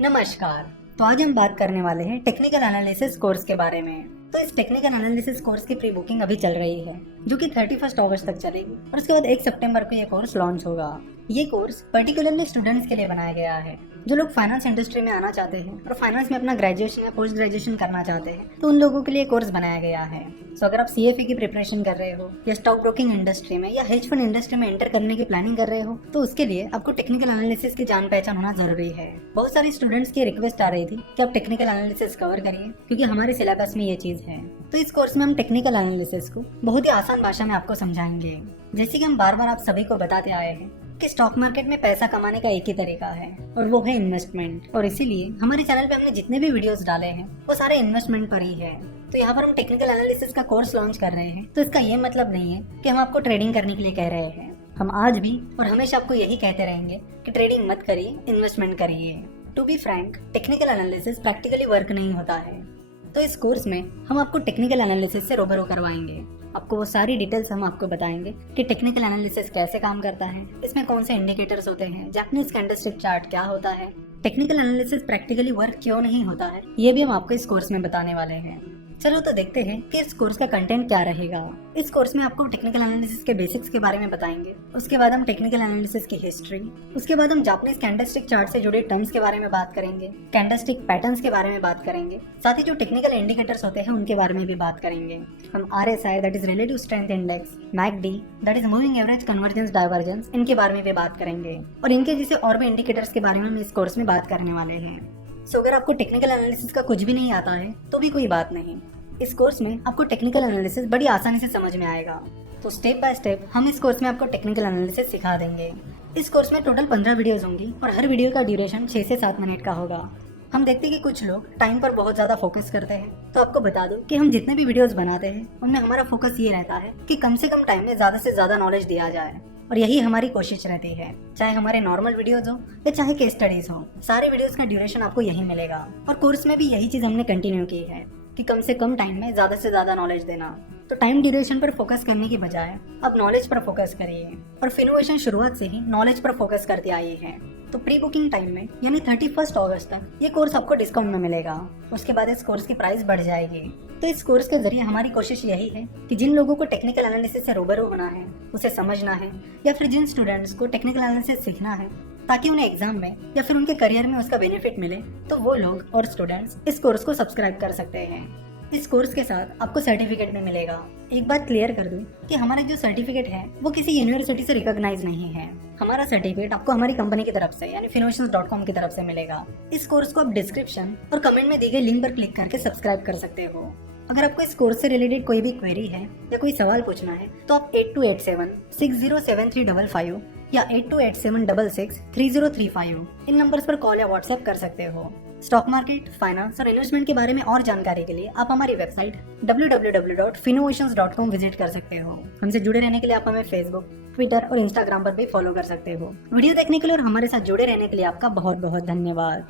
नमस्कार। तो आज हम बात करने वाले हैं टेक्निकल एनालिसिस कोर्स के बारे में। तो इस टेक्निकल एनालिसिस कोर्स की प्री बुकिंग अभी चल रही है, जो कि 31 अगस्त तक चलेगी और उसके बाद 1 सितंबर को ये कोर्स लॉन्च होगा। ये कोर्स पर्टिकुलरली स्टूडेंट्स के लिए बनाया गया है जो लोग फाइनेंस इंडस्ट्री में आना चाहते हैं और फाइनेंस में अपना ग्रेजुएशन या पोस्ट ग्रेजुएशन करना चाहते हैं, तो उन लोगों के लिए कोर्स बनाया गया है। सो अगर आप CFA की प्रिपरेशन कर रहे हो या स्टॉक ब्रोकिंग इंडस्ट्री में या हेज फंड इंडस्ट्री में एंटर करने की प्लानिंग कर रहे हो, तो उसके लिए आपको टेक्निकल एनालिसिस की जान पहचान होना जरूरी है। बहुत सारे स्टूडेंट्स की रिक्वेस्ट आ रही थी कि आप टेक्निकल एनालिसिस कवर करिए, क्योंकि हमारे सिलेबस में ये चीज है। तो इस कोर्स में हम टेक्निकल एनालिसिस को बहुत ही आसान भाषा में आपको समझाएंगे। जैसे कि हम बार बार आप सभी को बताते आए हैं कि स्टॉक मार्केट में पैसा कमाने का एक ही तरीका है और वो है इन्वेस्टमेंट। और इसीलिए हमारे चैनल पे हमने जितने भी वीडियोस डाले हैं वो सारे इन्वेस्टमेंट पर ही है। तो यहाँ पर हम टेक्निकल एनालिसिस का कोर्स लॉन्च कर रहे हैं, तो इसका ये मतलब नहीं है कि हम आपको ट्रेडिंग करने के लिए कह रहे हैं। हम आज भी और हमेशा आपको यही कहते रहेंगे कि ट्रेडिंग मत करिए, इन्वेस्टमेंट करिए। To be frank, technical analysis practically work नहीं होता है। तो इस कोर्स में हम आपको टेक्निकल एनालिसिस से रूबरू करवाएंगे। आपको वो सारी डिटेल्स हम आपको बताएंगे कि टेक्निकल एनालिसिस कैसे काम करता है, इसमें कौन से इंडिकेटर्स होते हैं, जापानीज कैंडलस्टिक चार्ट क्या होता है, टेक्निकल एनालिसिस प्रैक्टिकली वर्क क्यों नहीं होता है, ये भी हम आपको इस कोर्स में बताने वाले हैं। चलो तो देखते हैं कि इस कोर्स का कंटेंट क्या रहेगा। इस कोर्स में आपको टेक्निकल एनालिसिस के बेसिक्स के बारे में बताएंगे, उसके बाद हम टेक्निकल एनालिसिस की हिस्ट्री, उसके बाद हम जापानीज कैंडलस्टिक चार्ट से जुड़े टर्म्स के बारे में बात करेंगे, कैंडलस्टिक पैटर्न्स के बारे में बात करेंगे, साथ ही जो टेक्निकल इंडिकेटर्स होते हैं उनके बारे में भी बात करेंगे। हम RSI that is relative strength index, MACD that is moving average convergence divergence, इनके बारे में भी बात करेंगे और इनके जैसे और भी इंडिकेटर्स के बारे में हम इस कोर्स में बात करने वाले हैं। सो अगर आपको टेक्निकल एनालिसिस का कुछ भी नहीं आता है तो भी कोई बात नहीं, इस कोर्स में आपको टेक्निकल एनालिसिस बड़ी आसानी से समझ में आएगा। तो स्टेप बाय स्टेप हम इस कोर्स में आपको टेक्निकल एनालिसिस सिखा देंगे। इस कोर्स में टोटल 15 वीडियोस होंगी और हर वीडियो का ड्यूरेशन 6 से 7 मिनट का होगा। हम देखते हैं कि कुछ लोग टाइम पर बहुत ज़्यादा फोकस करते हैं, तो आपको बता दूं कि हम जितने भी वीडियोस बनाते हैं उनमें हमारा फोकस ये रहता है कि कम से कम टाइम में ज़्यादा से ज़्यादा नॉलेज दिया जाए, और यही हमारी कोशिश रहती है। चाहे हमारे नॉर्मल वीडियोस हो या चाहे केस स्टडीज हो, सारे वीडियोस का ड्यूरेशन आपको यही मिलेगा। और कोर्स में भी यही चीज़ हमने कंटिन्यू की है कि कम से कम टाइम में ज़्यादा से ज़्यादा नॉलेज देना। तो टाइम ड्यूरेशन पर फोकस करने की बजाय अब नॉलेज पर फोकस करिए, और फिनोवेशन शुरुआत से ही नॉलेज पर फोकस करते आई है। तो प्री बुकिंग टाइम में यानी 31 अगस्त तक ये कोर्स आपको डिस्काउंट में मिलेगा। उसके बाद इस कोर्स की प्राइस बढ़ जाएगी। तो इस कोर्स के जरिए हमारी कोशिश यही है कि जिन लोगों को टेक्निकल एनालिसिस से रूबरू होना है, उसे समझना है, या फिर जिन स्टूडेंट्स को टेक्निकल एनालिसिस सीखना है ताकि उन्हें एग्जाम में या फिर उनके करियर में उसका बेनिफिट मिले, तो वो लोग और स्टूडेंट्स इस कोर्स को सब्सक्राइब कर सकते हैं। इस कोर्स के साथ आपको सर्टिफिकेट भी मिलेगा। एक बात क्लियर कर दूं कि हमारा जो सर्टिफिकेट है वो किसी यूनिवर्सिटी से रिकॉग्नाइज नहीं है। हमारा सर्टिफिकेट आपको हमारी कंपनी की तरफ से यानी Finnovations.com की तरफ से मिलेगा। इस कोर्स को आप डिस्क्रिप्शन और कमेंट में दी गई लिंक पर क्लिक करके सब्सक्राइब कर सकते हो। अगर आपको इस कोर्स से रिलेटेड कोई भी क्वेरी है या कोई सवाल पूछना है, तो आप 8287607355 या 8287663035 इन नंबर्स पर कॉल या व्हाट्सएप कर सकते हो। स्टॉक मार्केट, फाइनेंस और इन्वेस्टमेंट के बारे में और जानकारी के लिए आप हमारी वेबसाइट www.finnovations.com विजिट कर सकते हो। हमसे जुड़े रहने के लिए आप हमें फेसबुक, ट्विटर और इंस्टाग्राम पर भी फॉलो कर सकते हो। वीडियो देखने के लिए और हमारे साथ जुड़े रहने के लिए आपका बहुत बहुत धन्यवाद।